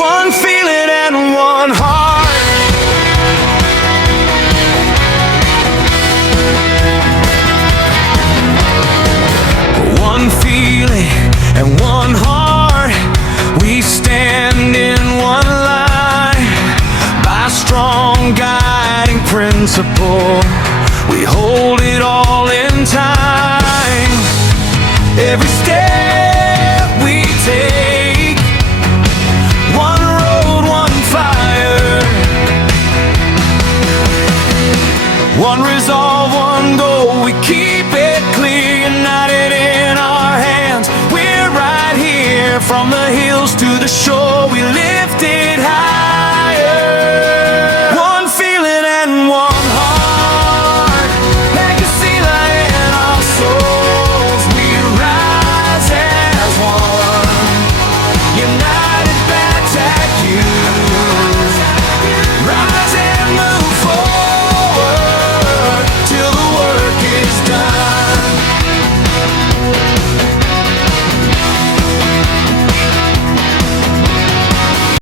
One feeling and one heart. One feeling and one heart. We stand in one line by a strong guiding principle. We hold it all in time. Every step we take, one road, one fire, one resolve, one goal. We keep it clear, united in our hands. We're right here, from the hills to the shore. We lift it higher.